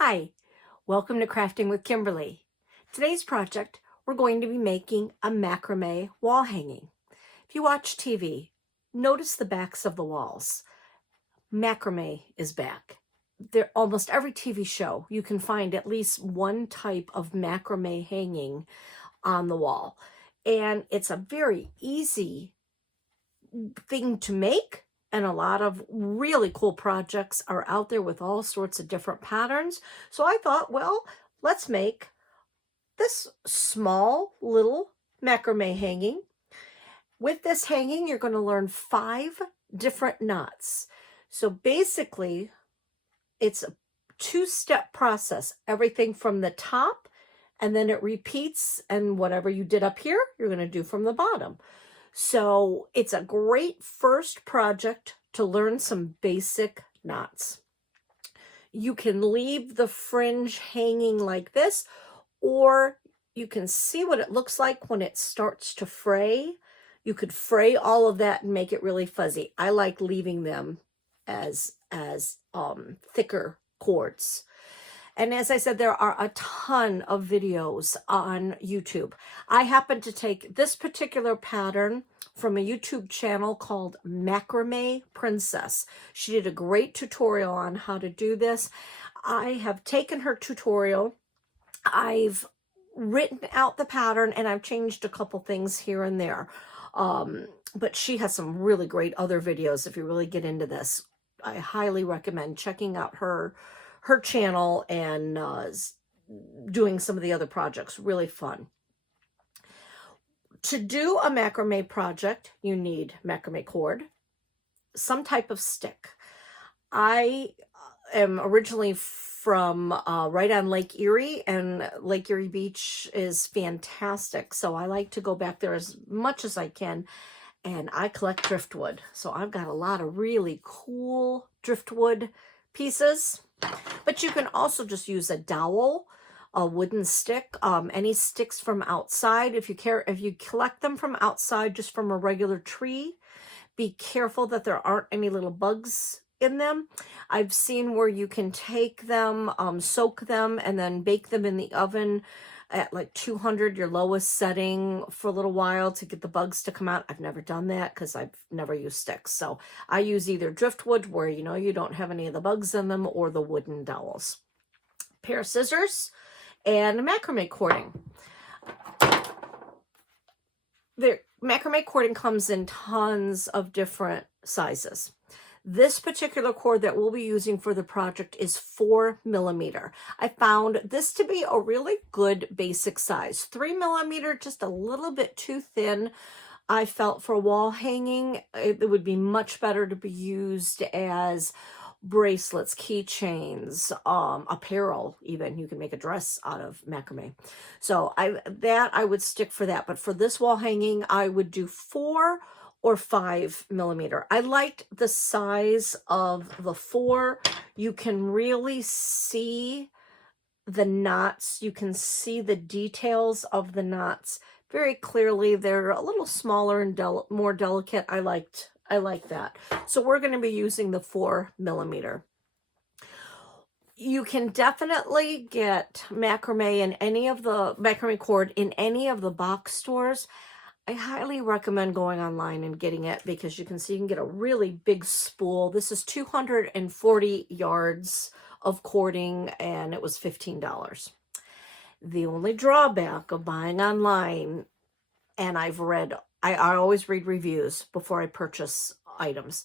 Hi, welcome to Crafting with Kimberly. Today's project, we're going to be making a macrame wall hanging. If you watch TV, notice the backs of the walls. Macrame is back. Almost every TV show, you can find at least one type of macrame hanging on the wall. And it's a very easy thing to make, and a lot of really cool projects are out there with all sorts of different patterns. So I thought, well, let's make this small little macrame hanging. With this hanging, you're going to learn 5 different knots. So basically, it's a 2-step process. Everything from the top, and then it repeats, and whatever you did up here, you're going to do from the bottom. So it's a great first project to learn some basic knots. You can leave the fringe hanging like this, or you can see what it looks like when it starts to fray. You could fray all of that and make it really fuzzy. I like leaving them as thicker cords. And as I said, there are a ton of videos on YouTube. I happen to take this particular pattern from a YouTube channel called Macrame Princess. She did a great tutorial on how to do this. I have taken her tutorial, I've written out the pattern, and I've changed a couple things here and there. But she has some really great other videos if you really get into this. I highly recommend checking out her channel and doing some of the other projects. Really fun. To do a macrame project, you need macrame cord, some type of stick. I am originally from right on Lake Erie, and Lake Erie Beach is fantastic. So I like to go back there as much as I can, and I collect driftwood. So I've got a lot of really cool driftwood pieces. But you can also just use a dowel, a wooden stick, any sticks from outside. If you collect them from outside, just from a regular tree, be careful that there aren't any little bugs in them. I've seen where you can take them, soak them, and then bake them in the oven at like 200, your lowest setting, for a little while to get the bugs to come out. I've never done that because I've never used sticks. So I use either driftwood, where you don't have any of the bugs in them, or the wooden dowels. Pair of scissors and macrame cording. The macrame cording comes in tons of different sizes. This particular cord that we'll be using for the project is 4 millimeter. I found this to be a really good basic size. 3 millimeter, just a little bit too thin. I felt for wall hanging, it would be much better to be used as bracelets, keychains, apparel even. You can make a dress out of macrame. So I would stick for that. But for this wall hanging, I would do 4 or 5 millimeter. I liked the size of the 4. You can really see the knots. You can see the details of the knots very clearly. They're a little smaller and more delicate. I like that. So we're going to be using the 4 millimeter. You can definitely get macrame in any of the macrame cord in any of the box stores. I highly recommend going online and getting it, because you can see you can get a really big spool. This is 240 yards of cording, and it was $15. The only drawback of buying online, and I always read reviews before I purchase items.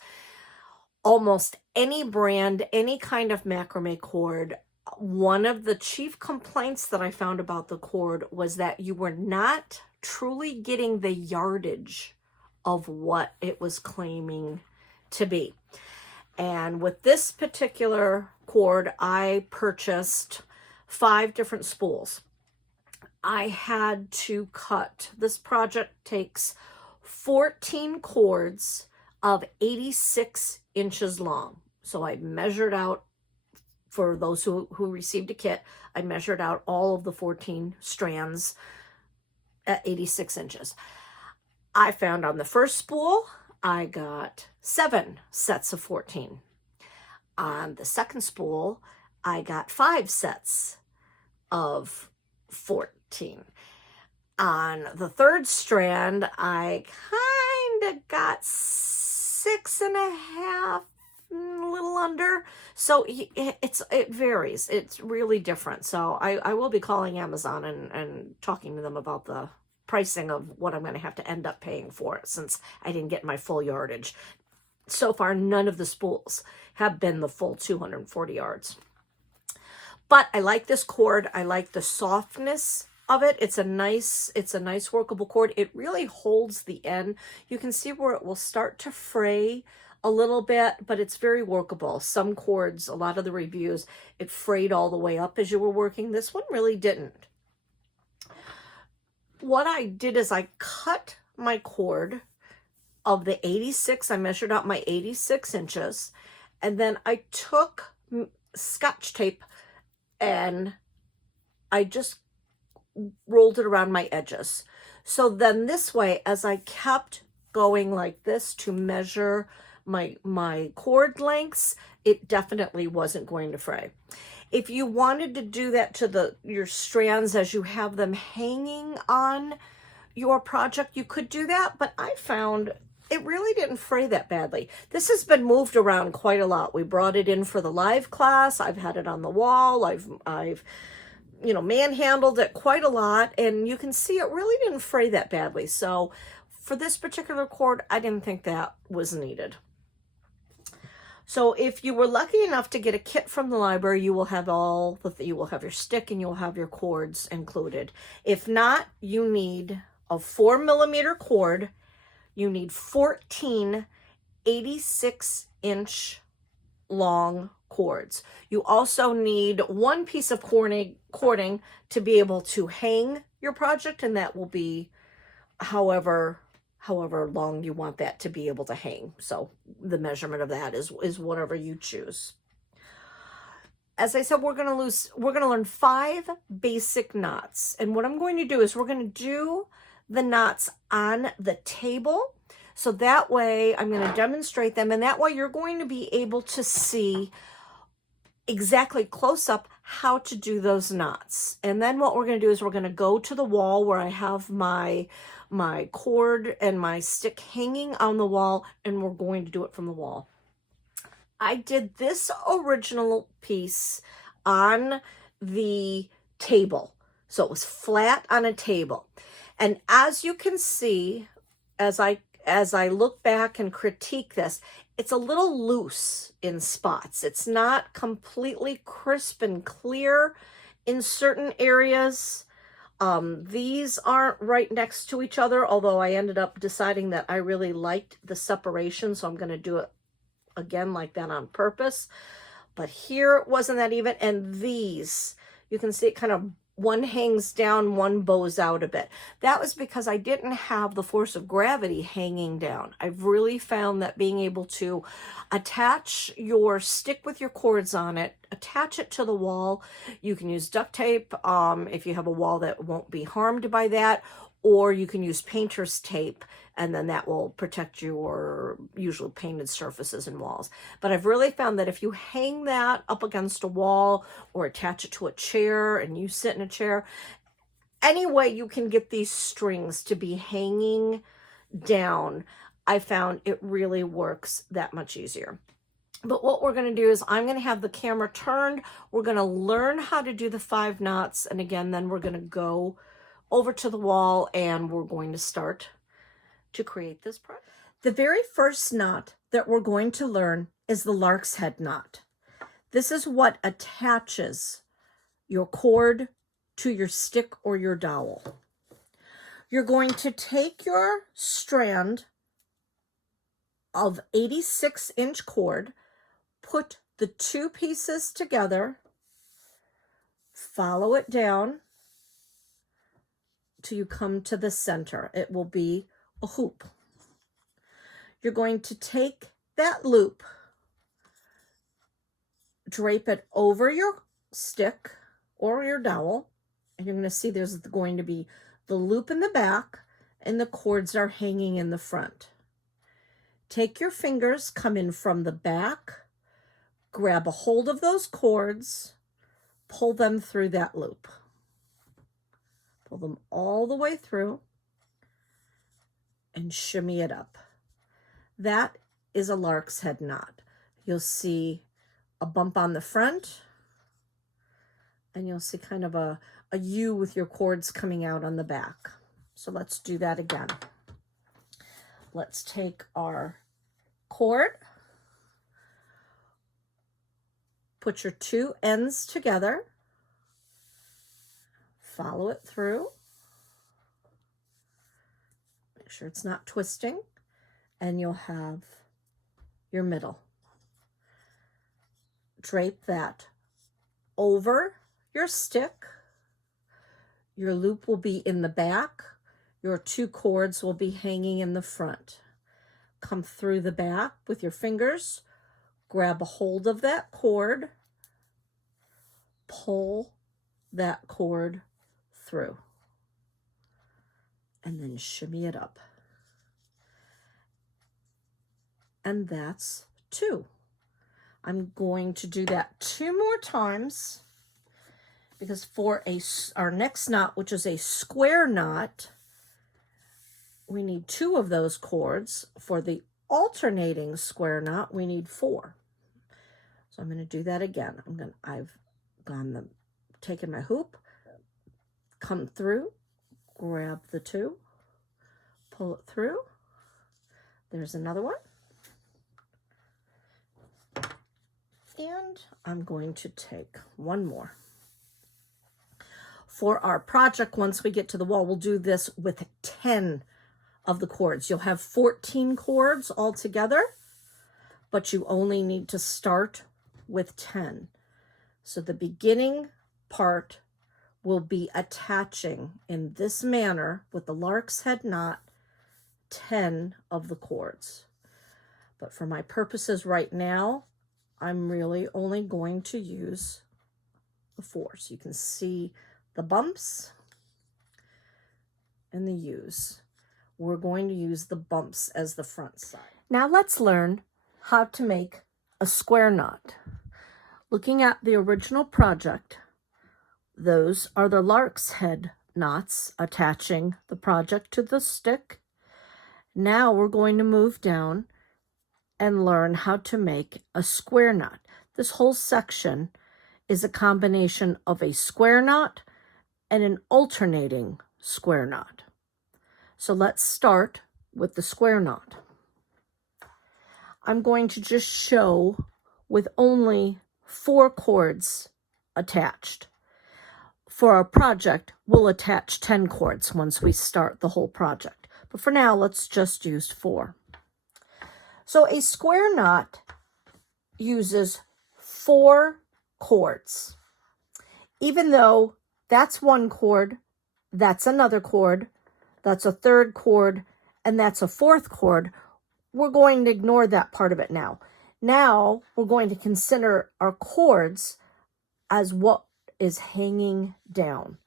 Almost any brand, any kind of macrame cord, one of the chief complaints that I found about the cord was that you were not truly getting the yardage of what it was claiming to be. And with this particular cord, I purchased 5 different spools. I had to cut. This project takes 14 cords of 86 inches long. So I measured out, for those who received a kit, I measured out all of the 14 strands at 86 inches. I found on the first spool, I got 7 sets of 14. On the second spool, I got 5 sets of 14. On the third strand, I kind of got 6.5, a little under. So it varies. It's really different. So I will be calling Amazon and talking to them about the pricing of what I'm going to have to end up paying for it, since I didn't get my full yardage. So far, none of the spools have been the full 240 yards. But I like this cord. I like the softness of it. It's a nice workable cord. It really holds the end. You can see where it will start to fray a little bit, but it's very workable. Some cords, a lot of the reviews, it frayed all the way up as you were working. This one really didn't. What I did is I cut my cord of the 86. I measured out my 86 inches, and then I took Scotch tape and I just rolled it around my edges. So then this way, as I kept going like this to measure my cord lengths, it definitely wasn't going to fray. If you wanted to do that to your strands as you have them hanging on your project, you could do that, but I found it really didn't fray that badly. This has been moved around quite a lot. We brought it in for the live class. I've had it on the wall. I've manhandled it quite a lot, and you can see it really didn't fray that badly. So for this particular cord, I didn't think that was needed. So if you were lucky enough to get a kit from the library, you will have you will have your stick and you'll have your cords included. If not, you need a 4mm cord. You need 14 86-inch long cords. You also need one piece of cording to be able to hang your project, and that will be however long you want that to be able to hang. So the measurement of that is whatever you choose. As I said, we're going to learn 5 basic knots. And what I'm going to do is we're going to do the knots on the table. So that way I'm going to demonstrate them, and that way you're going to be able to see exactly close up how to do those knots. And then what we're going to do is we're going to go to the wall where I have my cord and my stick hanging on the wall, and we're going to do it from the wall. I did this original piece on the table. So it was flat on a table. And as you can see, as I look back and critique this, it's a little loose in spots. It's not completely crisp and clear in certain areas. These aren't right next to each other, although I ended up deciding that I really liked the separation, so I'm going to do it again like that on purpose. But here it wasn't that even, and these, you can see it kind of, one hangs down, one bows out a bit. That was because I didn't have the force of gravity hanging down. I've really found that being able to attach your stick with your cords on it, attach it to the wall. You can use duct tape if you have a wall that won't be harmed by that, or you can use painter's tape, and then that will protect your usually painted surfaces and walls. But I've really found that if you hang that up against a wall or attach it to a chair and you sit in a chair, any way you can get these strings to be hanging down, I found it really works that much easier. But what we're going to do is I'm going to have the camera turned. We're going to learn how to do the 5 knots. And again, then we're going to go over to the wall and we're going to start to create this project. The very first knot that we're going to learn is the lark's head knot. This is what attaches your cord to your stick or your dowel. You're going to take your strand of 86-inch cord, put the 2 pieces together, follow it down till you come to the center. It will be a hoop. You're going to take that loop, drape it over your stick or your dowel, and you're going to see there's going to be the loop in the back and the cords are hanging in the front. Take your fingers, come in from the back, grab a hold of those cords, pull them through that loop. Pull them all the way through and shimmy it up. That is a lark's head knot. You'll see a bump on the front, and you'll see kind of a U with your cords coming out on the back. So let's do that again. Let's take our cord, put your two ends together, follow it through, make sure it's not twisting, and you'll have your middle. Drape that over your stick. Your loop will be in the back. Your two cords will be hanging in the front. Come through the back with your fingers, grab a hold of that cord, pull that cord through, and then shimmy it up. And that's two. I'm going to do that 2 more times, because for our next knot, which is a square knot, we need 2 of those cords. For the alternating square knot, we need 4. So I'm going to do that again. I've taken my hoop, come through, grab the 2, pull it through. There's another one. And I'm going to take 1 more. For our project, once we get to the wall, we'll do this with 10 of the cords. You'll have 14 cords altogether, but you only need to start with 10. So the beginning part will be attaching in this manner with the lark's head knot 10 of the cords. But for my purposes right now, I'm really only going to use the 4. So you can see the bumps and the U's. We're going to use the bumps as the front side. Now let's learn how to make a square knot. Looking at the original project, those are the lark's head knots attaching the project to the stick. Now we're going to move down and learn how to make a square knot. This whole section is a combination of a square knot and an alternating square knot. So let's start with the square knot. I'm going to just show with only 4 cords attached. For our project, we'll attach 10 cords once we start the whole project. But for now, let's just use 4. So a square knot uses 4 cords. Even though that's 1 cord, that's another cord, that's a 3rd cord, and that's a 4th cord, we're going to ignore that part of it now. Now we're going to consider our cords as what is hanging down.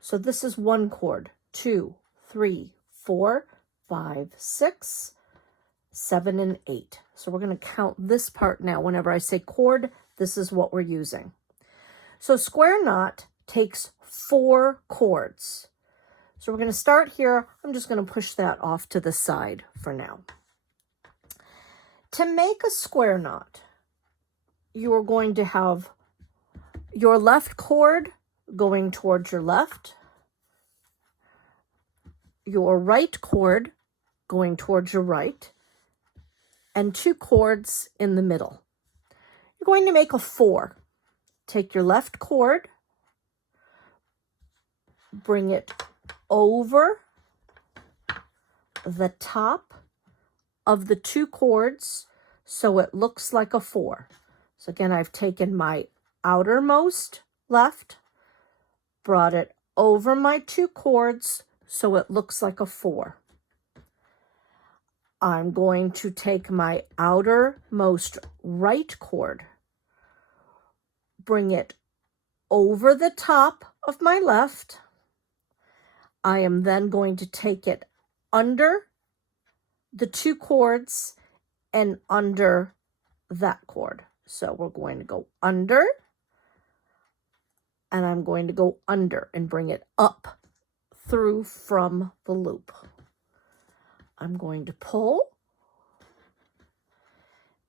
So this is 1 cord, 2, 3, 4, 5, 6, 7, and 8. So we're going to count this part now. Whenever I say cord, this is what we're using. So square knot takes 4 cords. So we're going to start here. I'm just going to push that off to the side for now. To make a square knot, you are going to have your left cord going towards your left, your right cord going towards your right, and 2 cords in the middle. You're going to make a 4. Take your left cord, bring it over the top of the 2 cords so it looks like a 4. So again, I've taken my outermost left, brought it over my 2 cords so it looks like a 4. I'm going to take my outermost right cord, bring it over the top of my left. I am then going to take it under the 2 cords and under that cord. So we're going to go under, and I'm going to go under and bring it up through from the loop. I'm going to pull,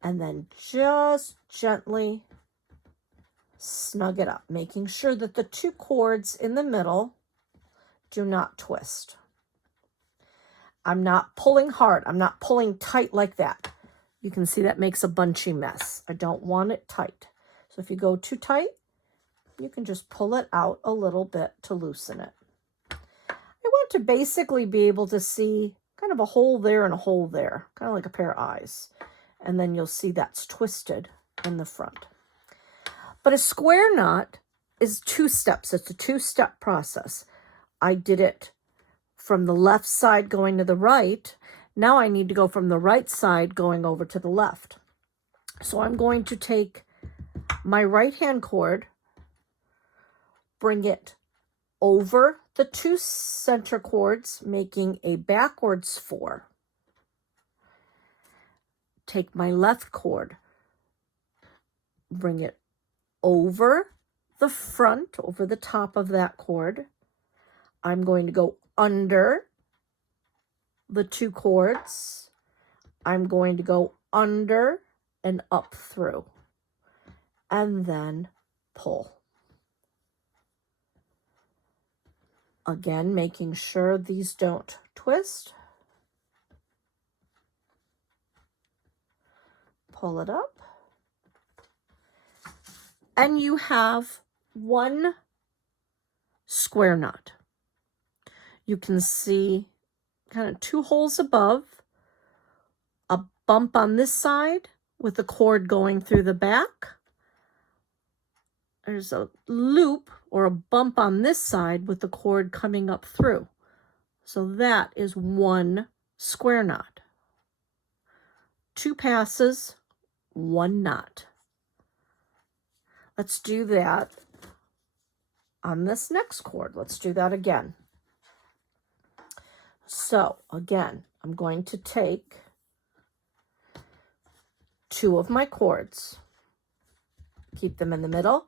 and then just gently snug it up, making sure that the two cords in the middle do not twist. I'm not pulling hard. I'm not pulling tight like that. You can see that makes a bunchy mess. I don't want it tight. So if you go too tight, you can just pull it out a little bit to loosen it. I want to basically be able to see kind of a hole there and a hole there, kind of like a pair of eyes. And then you'll see that's twisted in the front. But a square knot is 2 steps. It's a 2-step process. I did it from the left side going to the right. Now I need to go from the right side going over to the left. So I'm going to take my right hand cord, bring it over the 2 center cords, making a backwards 4. Take my left cord, bring it over the front, over the top of that cord. I'm going to go under the 2 cords. I'm going to go under and up through, and then pull. Again, making sure these don't twist. Pull it up. And you have 1 square knot. You can see kind of 2 holes above, a bump on this side with the cord going through the back. There's a loop or a bump on this side with the cord coming up through. So that is 1 square knot. 2 passes, 1 knot. Let's do that on this next cord. Let's do that again. So again, I'm going to take 2 of my cords, keep them in the middle,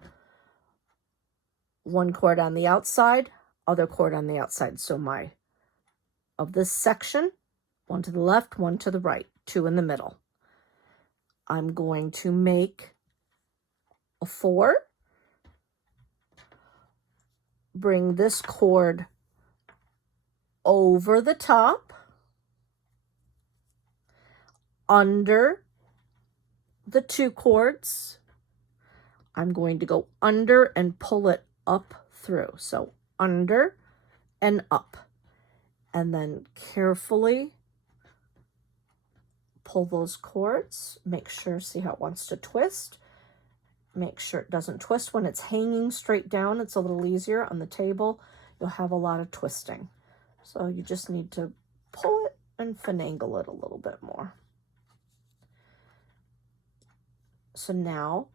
1 cord on the outside, other cord on the outside. So of this section, 1 to the left, 1 to the right, 2 in the middle. I'm going to make a 4, bring this cord over the top, under the 2 cords. I'm going to go under and pull it up through. So under and up, and then carefully pull those cords. Make sure, see how it wants to twist. Make sure it doesn't twist. When it's hanging straight down, it's a little easier. On the table, you'll have a lot of twisting. So you just need to pull it and finagle it a little bit more. So now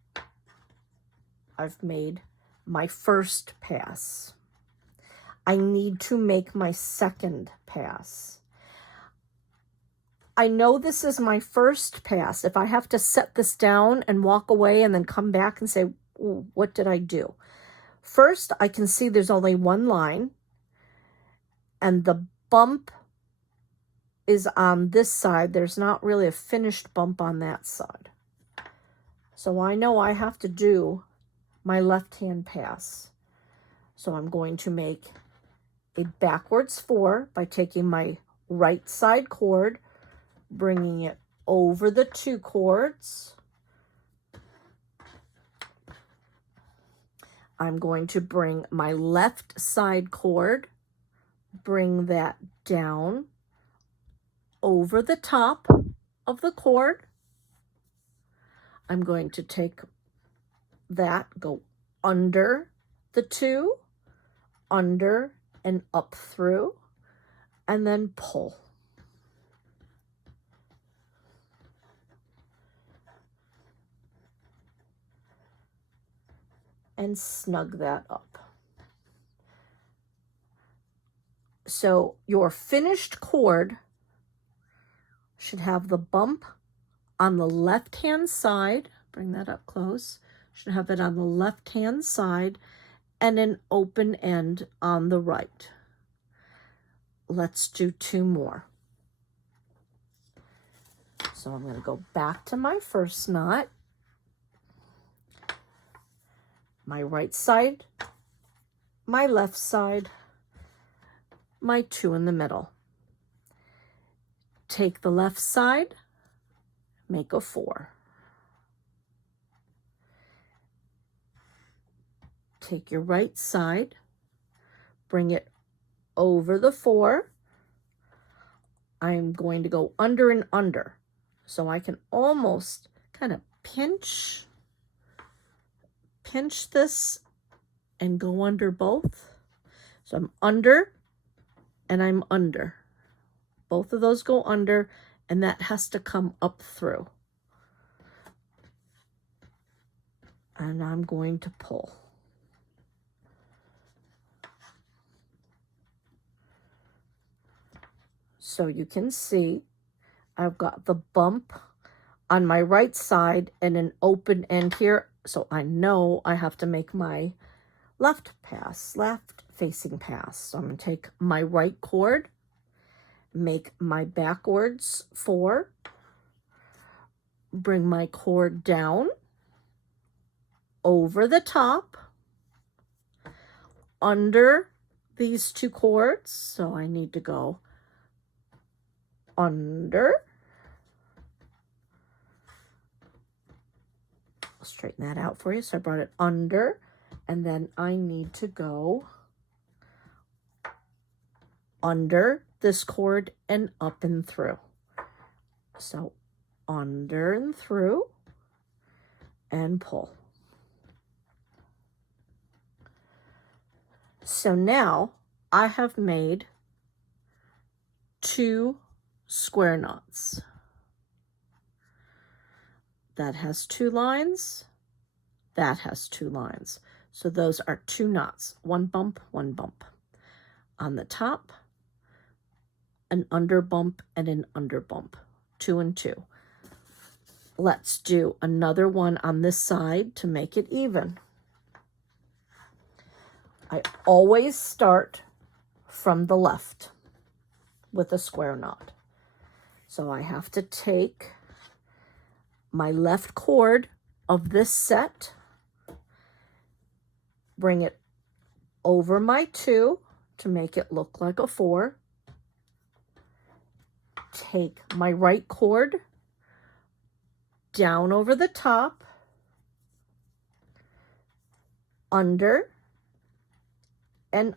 I've made my first pass. I need to make my second pass. I know this is my first pass. If I have to set this down and walk away and then come back and say, what did I do? First, I can see there's only 1 line, and the bump is on this side. There's not really a finished bump on that side. So I know I have to do my left-hand pass. So I'm going to make a backwards 4 by taking my right side cord, bringing it over the 2 cords. I'm going to bring my left side cord, bring that down over the top of the cord. I'm going to take that, go under the 2, under and up through, and then pull. And snug that up. So your finished cord should have the bump on the left-hand side Bring that up close. Should have it on the left-hand side and an open end on the right. Let's do 2 more. So I'm going to go back to my first knot. My right side, my left side, my 2 in the middle. Take the left side, make a 4. Take your right side, bring it over the 4. I'm going to go under and under. So I can almost kind of pinch this and go under both. So I'm under and I'm under. Both of those go under, and that has to come up through. And I'm going to pull. So you can see I've got the bump on my right side and an open end here. So I know I have to make my left facing pass. So I'm going to take my right cord, make my backwards 4, bring my cord down, over the top, under these 2 cords. So I need to go under. I'll straighten that out for you. So I brought it under, and then I need to go under this cord and up and through. So under and through and pull. So now I have made 2 square knots. That has 2 lines. That has 2 lines. So those are 2 knots. 1 bump, 1 bump. On the top, an under bump and an under bump. 2 and 2. Let's do another one on this side to make it even. I always start from the left with a square knot. So I have to take my left cord of this set, bring it over my 2 to make it look like a 4. Take my right cord down over the top, under and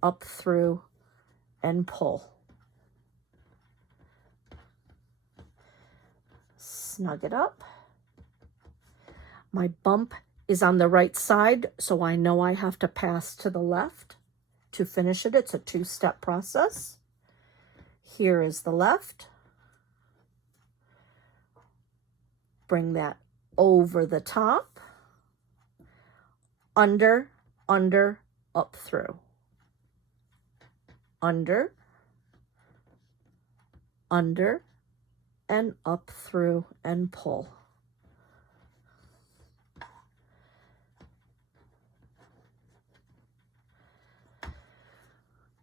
up through and pull. Snug it up. My bump is on the right side, so I know I have to pass to the left to finish it. It's a 2-step process. Here is the left. Bring that over the top, under, up through, under, and up through and pull.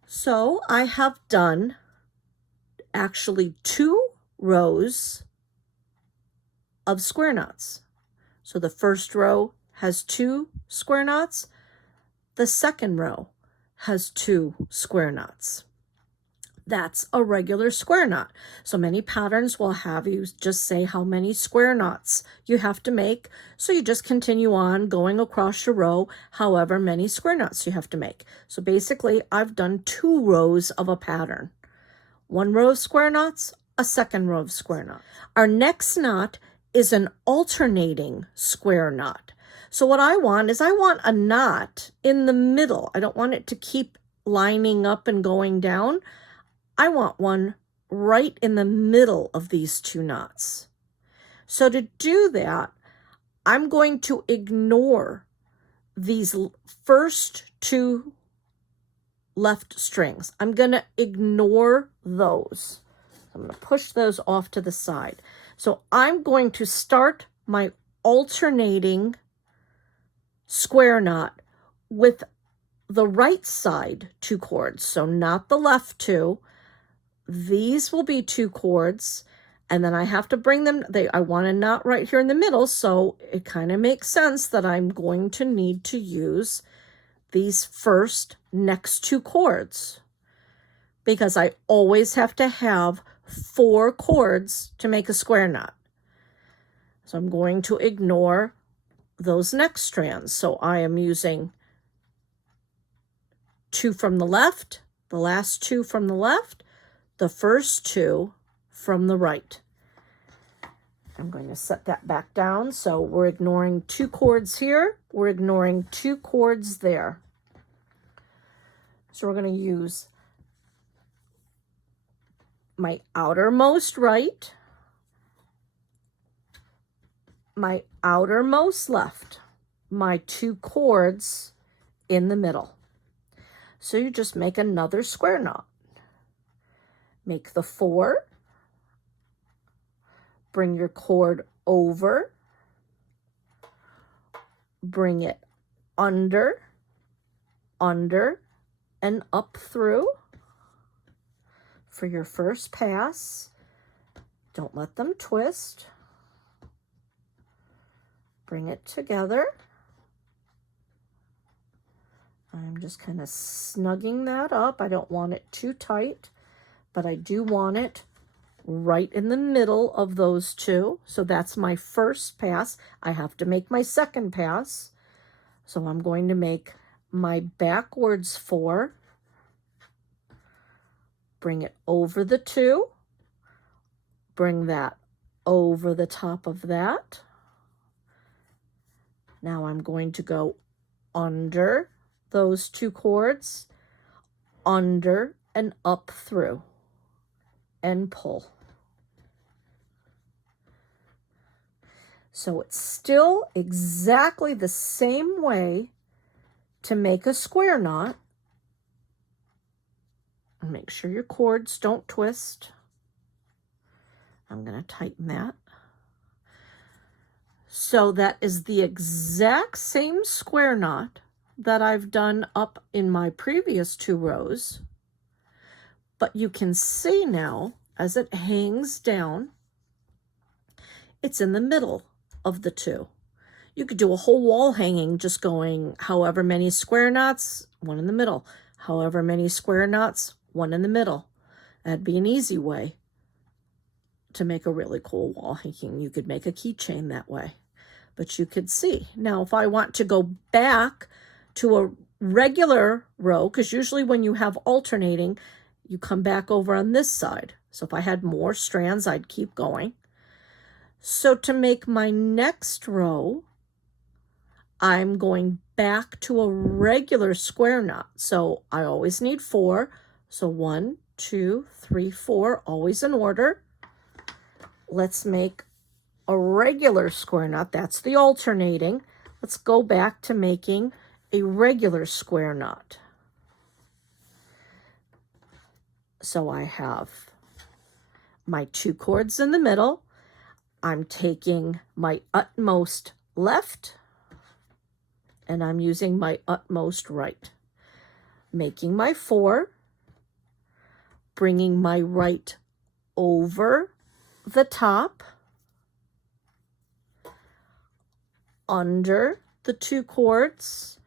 So I have done actually 2 rows of square knots. So the first row has 2 square knots. The second row has 2 square knots. That's a regular square knot. So many patterns will have you just say how many square knots you have to make. So you just continue on going across your row, however many square knots you have to make. So basically, I've done 2 rows of a pattern. 1 row of square knots, a second row of square knots. Our next knot is an alternating square knot. So what I want is I want a knot in the middle. I don't want it to keep lining up and going down. I want one right in the middle of these 2 knots. So to do that, I'm going to ignore these first 2 left strings. I'm going to ignore those. I'm going to push those off to the side. So I'm going to start my alternating square knot with the right side 2 cords. So not the left 2. These will be 2 cords, and then I have to bring them, I want a knot right here in the middle, so it kind of makes sense that I'm going to need to use these first next 2 cords, because I always have to have 4 cords to make a square knot. So I'm going to ignore those next strands. So I am using 2 from the left, the last 2 from the left, the first 2 from the right. I'm going to set that back down. So we're ignoring 2 cords here. We're ignoring 2 cords there. So we're going to use my outermost right, my outermost left, my 2 cords in the middle. So you just make another square knot. Make the 4, bring your cord over, bring it under, and up through for your first pass. Don't let them twist. Bring it together. I'm just kind of snugging that up. I don't want it too tight, but I do want it right in the middle of those 2. So that's my first pass. I have to make my second pass. So I'm going to make my backwards 4, bring it over the 2, bring that over the top of that. Now I'm going to go under those 2 cords, under and up through, and pull. So it's still exactly the same way to make a square knot. And make sure your cords don't twist. I'm going to tighten that. So that is the exact same square knot that I've done up in my previous 2 rows. But you can see now, as it hangs down, it's in the middle of the 2. You could do a whole wall hanging just going however many square knots, 1 in the middle, however many square knots, 1 in the middle. That'd be an easy way to make a really cool wall hanging. You could make a keychain that way. But you could see. Now, if I want to go back to a regular row, because usually when you have alternating, you come back over on this side. So if I had more strands, I'd keep going. So to make my next row, I'm going back to a regular square knot. So I always need 4. So 1, 2, 3, 4, always in order. Let's make a regular square knot. That's the alternating. Let's go back to making a regular square knot. So I have my 2 cords in the middle. I'm taking my utmost left and I'm using my utmost right. Making my 4, bringing my right over the top, under the 2 cords,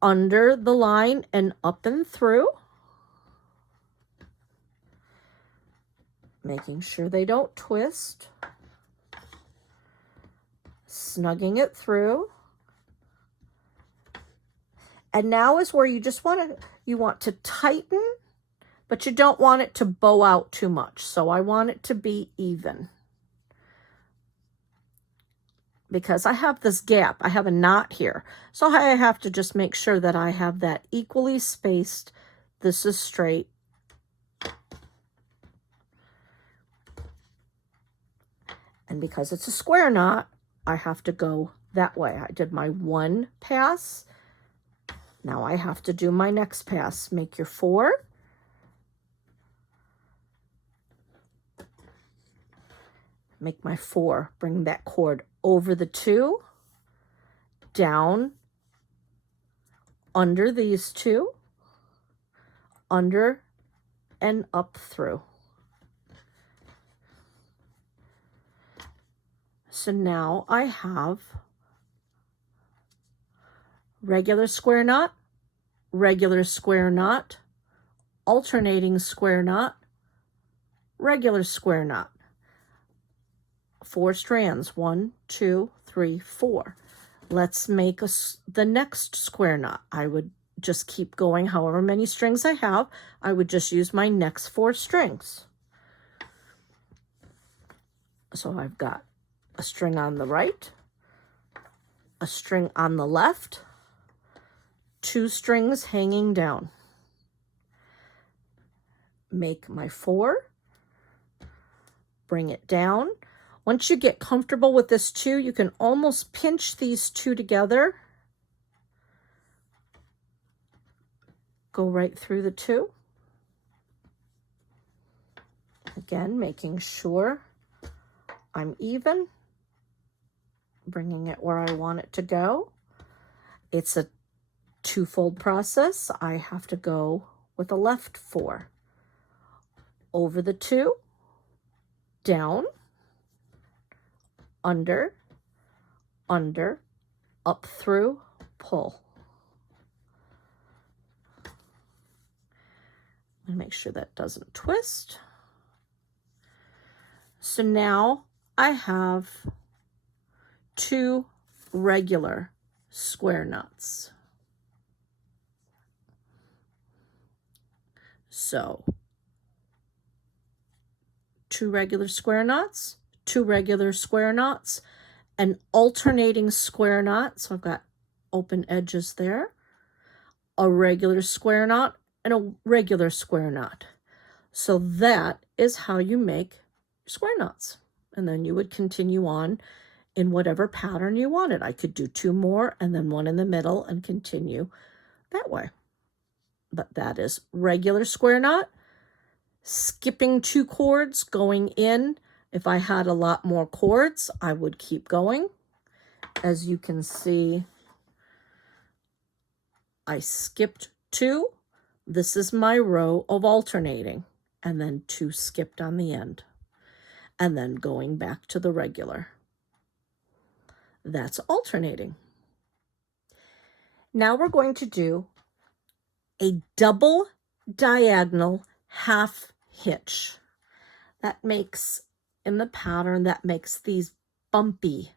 under the line and up and through, making sure they don't twist, snugging it through. And now is where you just want to tighten, but you don't want it to bow out too much. So I want it to be even. Because I have this gap, I have a knot here. So I have to just make sure that I have that equally spaced. This is straight. And because it's a square knot, I have to go that way. I did my 1 pass. Now I have to do my next pass. Make your 4. Make my 4. Bring that cord over the two, down, under these two, under and up through. So now I have regular square knot, regular square knot, alternating square knot, regular square knot. 4 strands, 1, 2, 3, 4. Let's make the next square knot. I would just keep going however many strings I have. I would just use my next 4 strings. So I've got a string on the right, a string on the left, 2 strings hanging down. Make my 4, bring it down. Once you get comfortable with this 2, you can almost pinch these 2 together. Go right through the 2. Again, making sure I'm even, bringing it where I want it to go. It's a 2-fold process. I have to go with a left 4. Over the 2, down, under, up through, pull. And make sure that doesn't twist. So now I have 2 regular square knots. So 2 regular square knots, 2 regular square knots, an alternating square knot. So I've got open edges there, a regular square knot, and a regular square knot. So that is how you make square knots. And then you would continue on in whatever pattern you wanted. I could do 2 more and then 1 in the middle and continue that way. But that is regular square knot, skipping 2 cords, going in. If I had a lot more cords, I would keep going. As you can see, I skipped 2. This is my row of alternating, and then 2 skipped on the end, and then going back to the regular. That's alternating. Now we're going to do a double diagonal half hitch. That makes, in the pattern, that makes these bumpy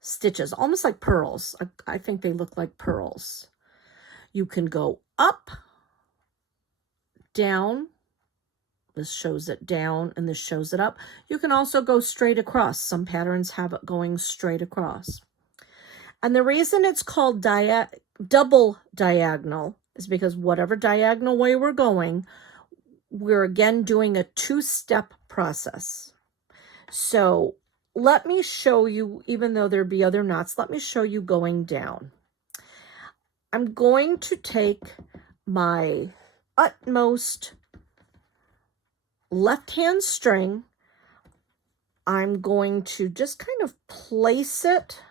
stitches, almost like pearls. I think they look like pearls. You can go up, down. This shows it down and this shows it up. You can also go straight across. Some patterns have it going straight across. And the reason it's called double diagonal is because whatever diagonal way we're going, we're again doing a 2-step process. So let me show you, even though there be other knots, let me show you going down. I'm going to take my utmost left-hand string. I'm going to just kind of place it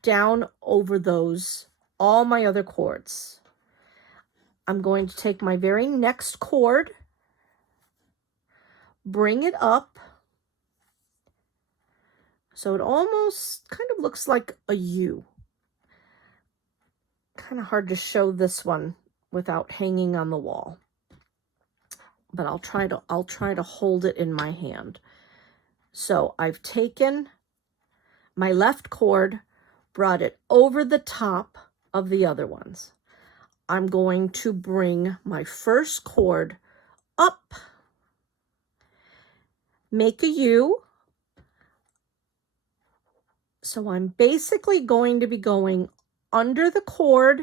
down over all my other cords. I'm going to take my very next cord, bring it up, so it almost kind of looks like a U. Kind of hard to show this one without hanging on the wall, but I'll try to hold it in my hand. So I've taken my left cord, brought it over the top of the other ones. I'm going to bring my first cord up, make a U. So I'm basically going to be going under the cord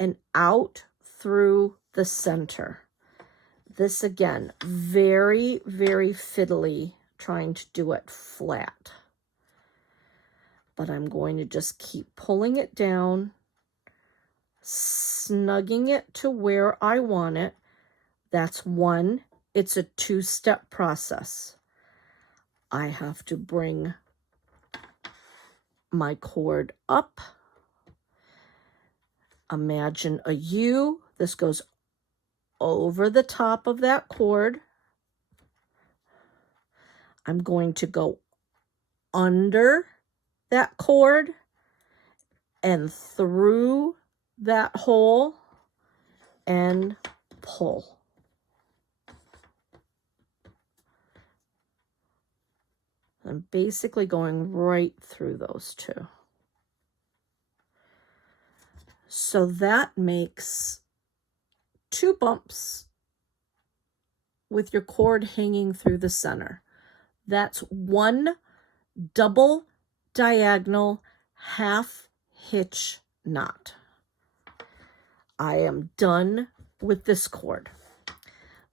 and out through the center. This again, very, very fiddly, trying to do it flat. But I'm going to just keep pulling it down, snugging it to where I want it. That's 1. It's a 2-step process. I have to bring my cord up. Imagine a U. This goes over the top of that cord. I'm going to go under that cord and through that hole and pull. I'm basically going right through those two. So that makes 2 bumps with your cord hanging through the center. That's 1 double diagonal half hitch knot. I am done with this cord.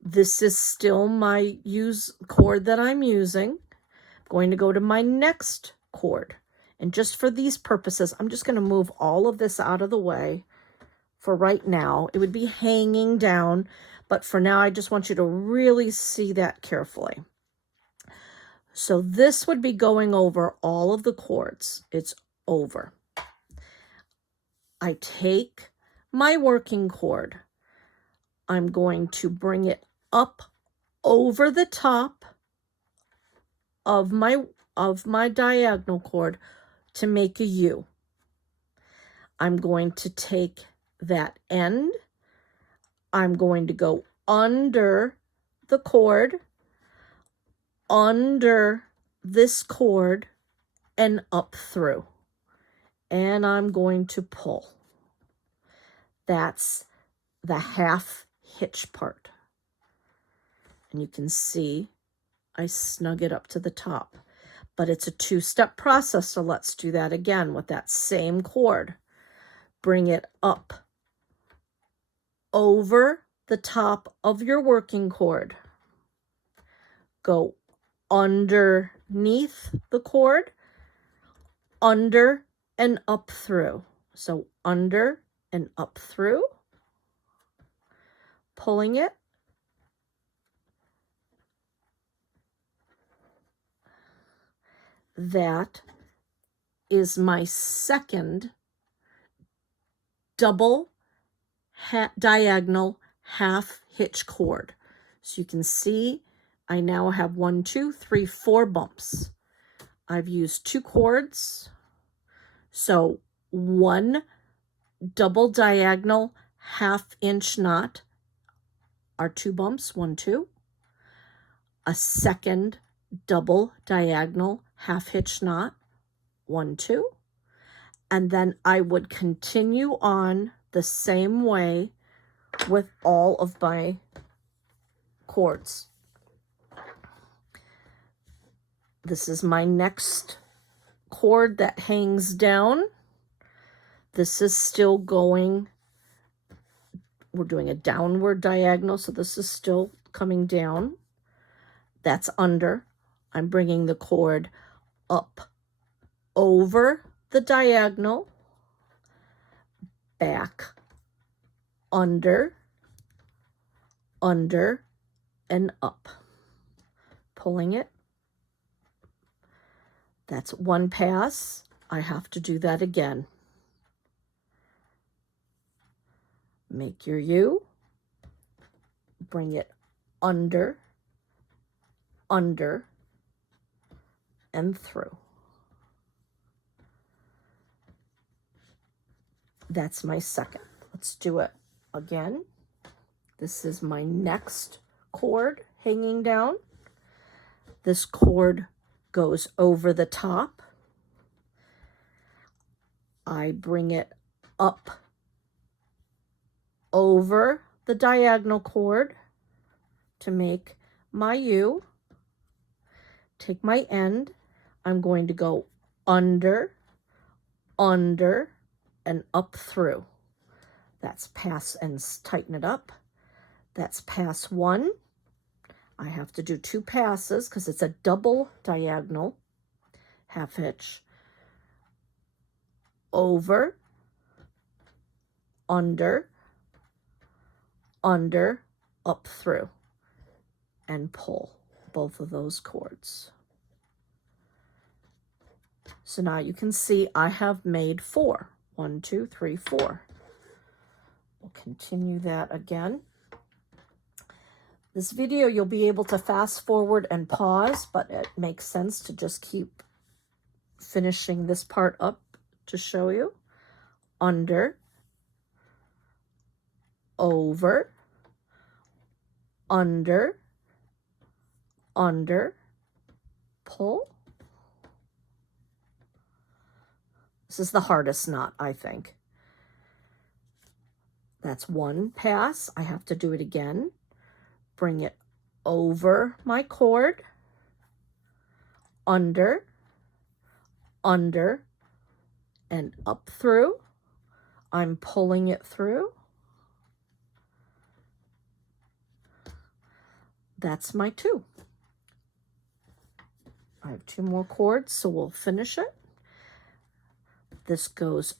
This is still my cord that I'm using. I'm going to go to my next cord. And just for these purposes, I'm just going to move all of this out of the way for right now. It would be hanging down, but for now, I just want you to really see that carefully. So this would be going over all of the cords. It's over. I take my working cord. I'm going to bring it up over the top of my diagonal cord to make a U. I'm going to take that end. I'm going to go under the cord, under this cord, and up through. And I'm going to pull. That's the half hitch part. And you can see I snug it up to the top. But it's a 2-step process, so let's do that again with that same cord. Bring it up over the top of your working cord. Go underneath the cord, under and up through. So under and up through, pulling it. That is my second double diagonal half hitch cord. So you can see I now have 1, 2, 3, 4 bumps. I've used 2 cords. So 1 double diagonal half-inch knot are 2 bumps, 1, 2. A second double diagonal half hitch knot, 1, 2. And then I would continue on the same way with all of my cords. This is my next cord that hangs down. This is still going, we're doing a downward diagonal, so this is still coming down. That's under. I'm bringing the cord up over the diagonal, back, under, and up. Pulling it. That's 1 pass. I have to do that again. Make your U. Bring it under, and through. That's my second. Let's do it again. This is my next cord hanging down. This cord goes over the top. I bring it up over the diagonal cord to make my U. Take my end. I'm going to go under, and up through. That's pass and tighten it up. That's pass 1. I have to do 2 passes because it's a double diagonal half hitch. Over, under, up through, and pull both of those cords. So now you can see I have made 4. 1, 2, 3, 4. We'll continue that again. This video you'll be able to fast forward and pause, but it makes sense to just keep finishing this part up to show you. Under, over, under, under, pull. This is the hardest knot, I think. That's 1 pass. I have to do it again. Bring it over my cord, under, under, and up through. I'm pulling it through. That's my 2. I have 2 more cords, so we'll finish it. This goes,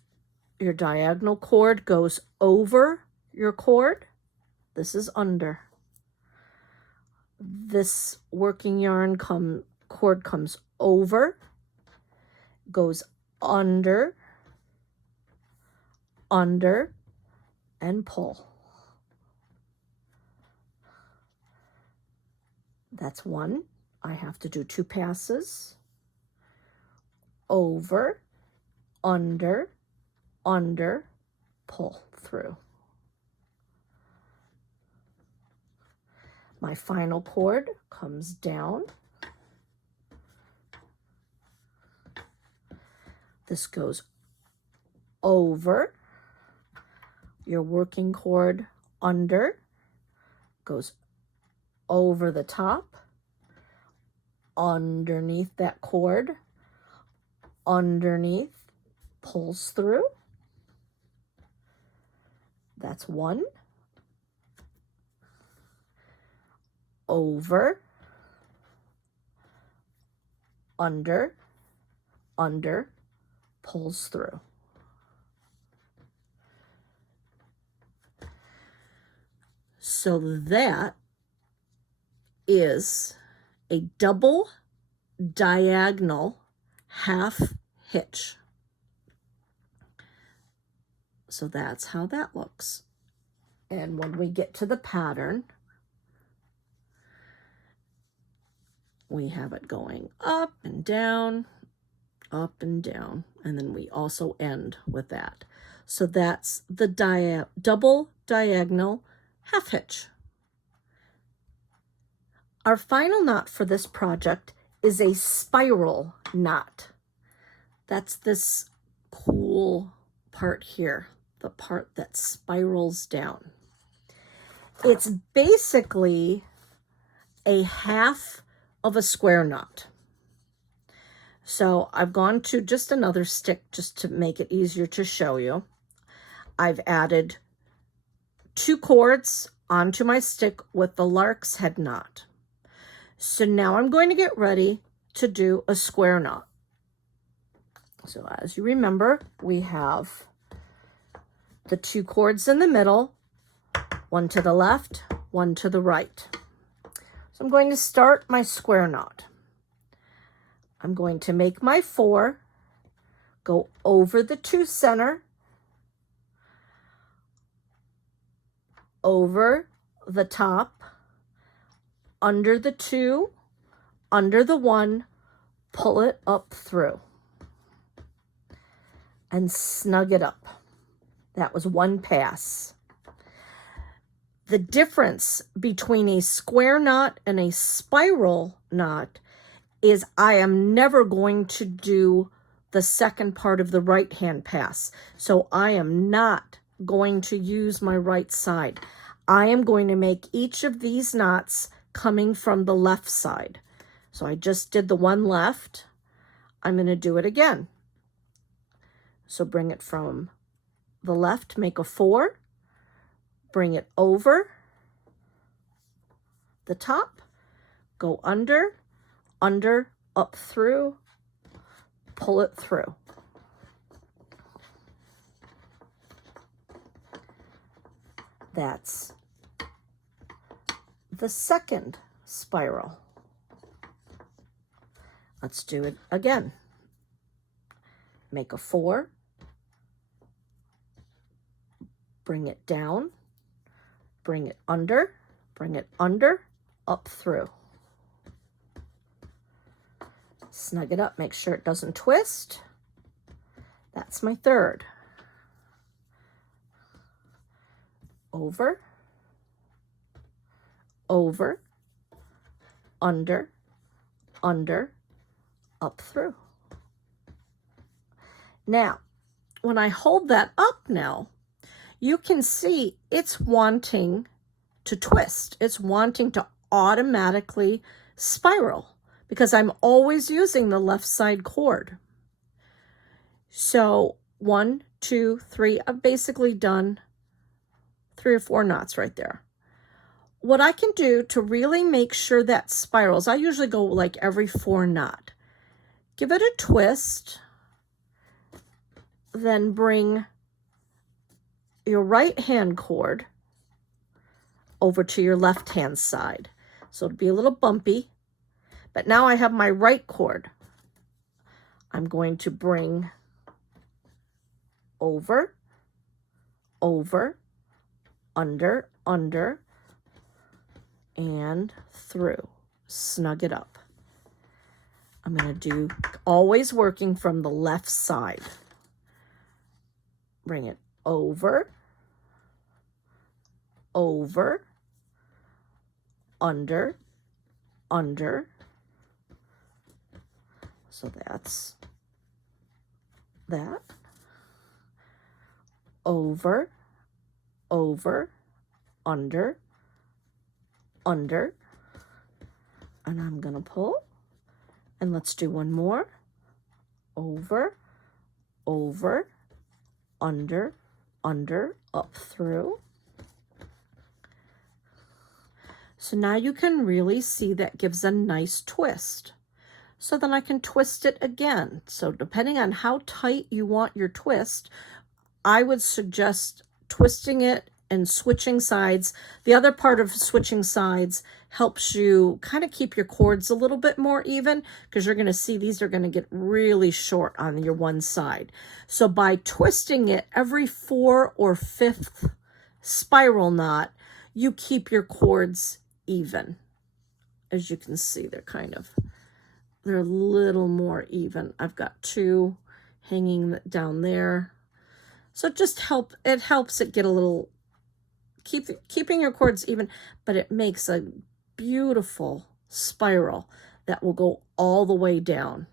your diagonal cord goes over your cord. This is under. This working yarn cord comes over, goes under, under, and pull. That's 1. I have to do 2 passes. Over, under, under, pull through. My final cord comes down. This goes over your working cord, under, goes over the top, underneath that cord, underneath, pulls through. That's 1. Over, under, under, pulls through. So that is a double diagonal half hitch. So that's how that looks. And when we get to the pattern, we have it going up and down, and then we also end with that. So that's the double diagonal half hitch. Our final knot for this project is a spiral knot. That's this cool part here, the part that spirals down. It's basically a half of a square knot. So I've gone to just another stick just to make it easier to show you. I've added 2 cords onto my stick with the Lark's head knot. So now I'm going to get ready to do a square knot. So as you remember, we have the 2 cords in the middle, 1 to the left, 1 to the right. So I'm going to start my square knot. I'm going to make my 4, go over the 2 center, over the top, under the 2, under the 1, pull it up through, and snug it up. That was 1 pass. The difference between a square knot and a spiral knot is I am never going to do the second part of the right hand pass. So I am not going to use my right side. I am going to make each of these knots coming from the left side. So I just did the 1 left. I'm going to do it again. So bring it from the left, make a 4, bring it over the top, go under, under, up through, pull it through. That's the second spiral. Let's do it again. make a 4, bring it down, bring it under, up through. Snug it up, make sure it doesn't twist. That's my 3rd. Over, over, under, up through. Now, when I hold that up now, you can see it's wanting to twist. It's wanting to automatically spiral because I'm always using the left side cord. So 1, 2, 3, I've basically done 3 or 4 knots right there. What I can do to really make sure that spirals, I usually go like every 4 knot. Give it a twist, then bring your right hand cord over to your left hand side. So it'll be a little bumpy, but now I have my right cord. I'm going to bring over, under, and through. Snug it up. I'm going to do, always working from the left side. Bring it over, under. So that's that. Over, under. And I'm going to pull. And let's do one more. Over, under, up through. So now you can really see that gives a nice twist. So then I can twist it again. So depending on how tight you want your twist, I would suggest twisting it and switching sides. The other part of switching sides helps you kind of keep your cords a little bit more even, because you're going to see these are going to get really short on your one side. So by twisting it every 4th or 5th spiral knot, you keep your cords even. As you can see, they're a little more even. I've got 2 hanging down there. So it helps it get a little, keeping your cords even, but it makes a beautiful spiral that will go all the way down.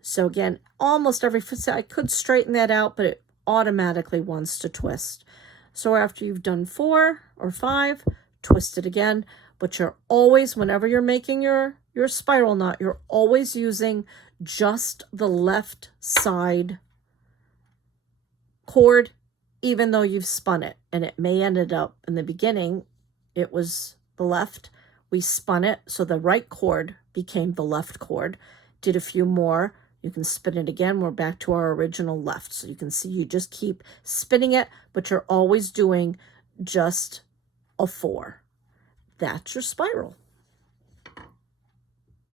So again, almost every, I could straighten that out, but it automatically wants to twist. So after you've done 4 or 5, twist it again, but you're always, whenever you're making your spiral knot, you're always using just the left side cord, even though you've spun it. And it may ended up in the beginning, it was the left, we spun it, so the right cord became the left cord. Did a few more, you can spin it again, we're back to our original left. So you can see you just keep spinning it, but you're always doing just a 4. That's your spiral.